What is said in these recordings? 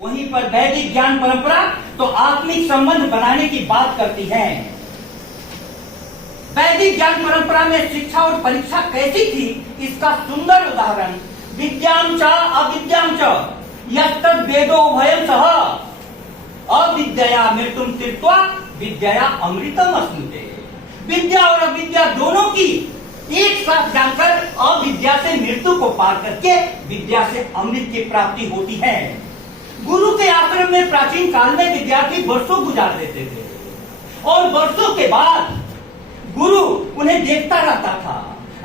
वहीं पर वैदिक ज्ञान परंपरा तो आत्मिक संबंध बनाने की बात करती है। वैदिक ज्ञान परंपरा में शिक्षा और परीक्षा कैसी थी, इसका सुंदर उदाहरण विद्याम च अविद्याम च यस्तद् वेदो भयं सह अविद्या मृत्युम तीर्त्वा विद्या अमृतम अश्नुते। विद्या और अविद्या दोनों की एक साथ जाकर अविद्या से मृत्यु को पार करके विद्या से अमृत की प्राप्ति होती है। गुरु के आश्रम में प्राचीन काल में विद्यार्थी वर्षों गुजार देते थे और वर्षों के बाद गुरु उन्हें देखता रहता था।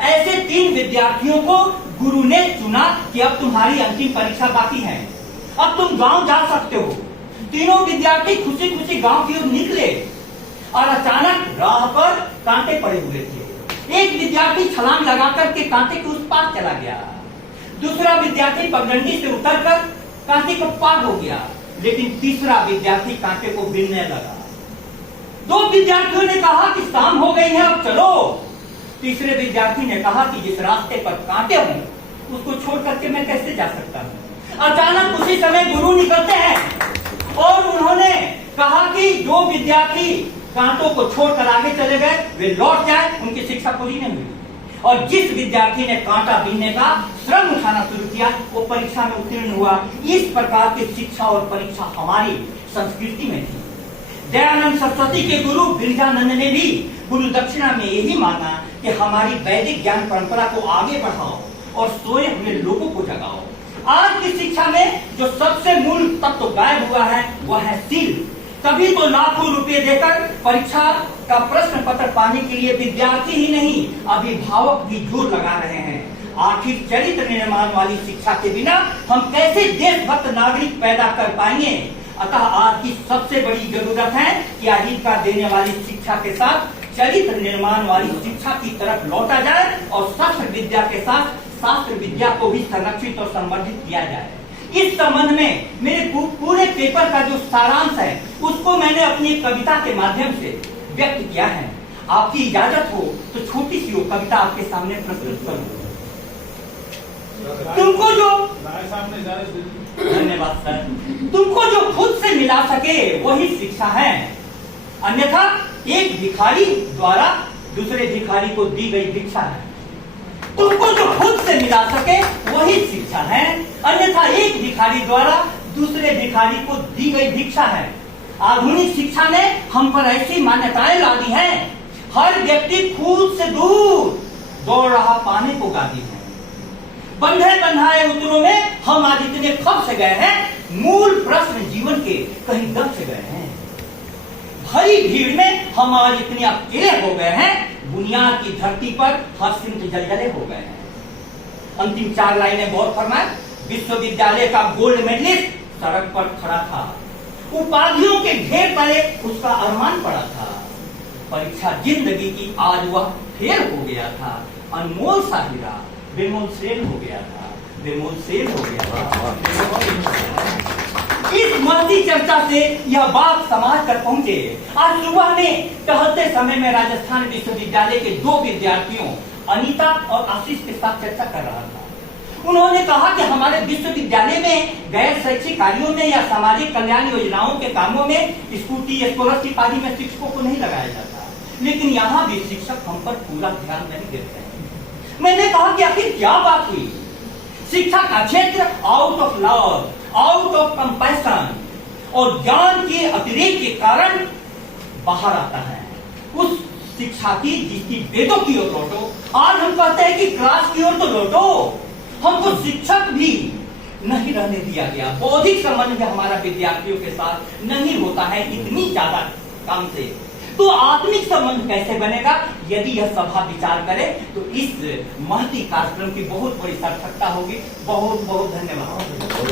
ऐसे 3 विद्यार्थियों को गुरु ने चुना कि अब तुम्हारी अंतिम परीक्षा बाकी है, अब तुम गांव जा सकते हो। तीनों विद्यार्थी खुशी खुशी गांव की ओर निकले और अचानक राह पर कांटे पड़े हुए थे। एक विद्यार्थी छलांग लगाकर के कांटे के उस पार चला गया, दूसरा विद्यार्थी पगडंडी से उतरकर कांटे को पार हो गया, लेकिन तीसरा विद्यार्थी कांटे को बीनने लगा। 2 विद्यार्थियों ने कहा कि शाम हो गई है, अब चलो। तीसरे विद्यार्थी ने कहा कि जिस रास्ते पर कांटे हूं उसको छोड़ करके मैं कैसे जा सकता हूं। अचानक उसी समय गुरु निकलते हैं और उन्होंने कहा कि जो विद्यार्थी कांटों को छोड़कर आगे चले गए वे लौट जाए, उनकी शिक्षा पूरी नहीं हुई। और जिस विद्यार्थी ने कांटा बीनने का श्रम उठाना शुरू किया वो परीक्षा में उत्तीर्ण हुआ। इस प्रकार की शिक्षा और परीक्षा हमारी संस्कृति में थी। दयानंद सरस्वती के गुरु गिरिजानंद ने भी गुरु दक्षिणा में यही माना कि हमारी वैदिक ज्ञान परंपरा को आगे बढ़ाओ और सोए हुए लोगों को जगाओ। आज की शिक्षा में जो सबसे मूल तत्व गायब हुआ है वह है सील। तभी तो लाखों रुपए देकर परीक्षा का प्रश्न पत्र पाने के लिए विद्यार्थी ही नहीं अभिभावक भी जोर लगा रहे हैं। आखिर चरित्र निर्माण वाली शिक्षा के बिना हम कैसे देशभक्त नागरिक पैदा कर पाएंगे। अतः आज की सबसे बड़ी जरूरत है कि आजीविका देने वाली शिक्षा के साथ चरित्र निर्माण वाली शिक्षा की तरफ लौटा जाए और शस्त्र विद्या के साथ शास्त्र विद्या को भी संरक्षित और संवर्धित किया जाए। इस संबंध में मेरे पूरे पेपर का जो सारांश है उसको मैंने अपनी कविता के माध्यम से व्यक्त किया है। आपकी इजाजत हो तो छोटी सी वो कविता आपके सामने प्रस्तुत करूं। तुमको जो धन्यवाद सर, तुमको जो खुद से मिला सके वही शिक्षा है, अन्यथा एक भिखारी द्वारा दूसरे भिखारी को दी गई भिक्षा है। तुमको जो खुद से मिला सके वही शिक्षा है, अन्यथा एक भिखारी द्वारा दूसरे भिखारी को दी गई भिक्षा है। आधुनिक शिक्षा ने हम पर ऐसी मान्यताएं ला दी हैं, हर व्यक्ति खुद से दूर दौड़ रहा पाने को गाती है। बंधे बंधाए उत्तरों में हम आज इतने खप से गए हैं, मूल प्रश्न जीवन के कहीं दब से गए हैं। भरी भीड़ में हम आज इतने अकेले हो गए हैं, बुनियाद की धरती पर हर्षित जलजले हो गए हैं। अंतिम 4 लाइनें बहुत फरमाए। विश्वविद्यालय का गोल्ड मेडलिस्ट सड़क पर खड़ा था, उपाधियों के ढेर तले उसका अरमान पड़ा था। परीक्षा जिंदगी की आज वह फेल हो गया था, अनमोल सा हीरा बेमोल सेल हो गया था, बेमोल सेल हो गया था। इस महती चर्चा से यह बात समाज तक पहुंचे। आज सुबह में टहलते समय में राजस्थान विश्वविद्यालय के 2 विद्यार्थियों अनीता और आशीष के साथ चर्चा कर रहा था। उन्होंने कहा कि हमारे विश्वविद्यालय में गैर शैक्षिक कार्यों में या सामाजिक कल्याण योजनाओं के कामों में स्कूटी स्कॉलरशिप आदि में शिक्षकों को नहीं लगाया जाता, लेकिन यहाँ भी शिक्षक हम पर पूरा ध्यान नहीं देते हैं। मैंने कहा कि आखिर क्या बात हुई। शिक्षा का क्षेत्र out of love, out of compassion और ज्ञान के अतिरेक के कारण बाहर आता है। उस शिक्षा की जिसकी वेदों की ओर लौटो। आज हम कहते हैं कि क्लास की ओर तो लौटो, हमको शिक्षक भी नहीं रहने दिया गया। बौद्धिक संबंध में हमारा विद्यार्थियों के साथ नहीं होता है इतनी ज्यादा काम से, तो आत्मिक संबंध कैसे बनेगा। यदि यह सभा विचार करे तो इस महती कार्यक्रम की बहुत बड़ी सार्थकता होगी। बहुत बहुत धन्यवाद।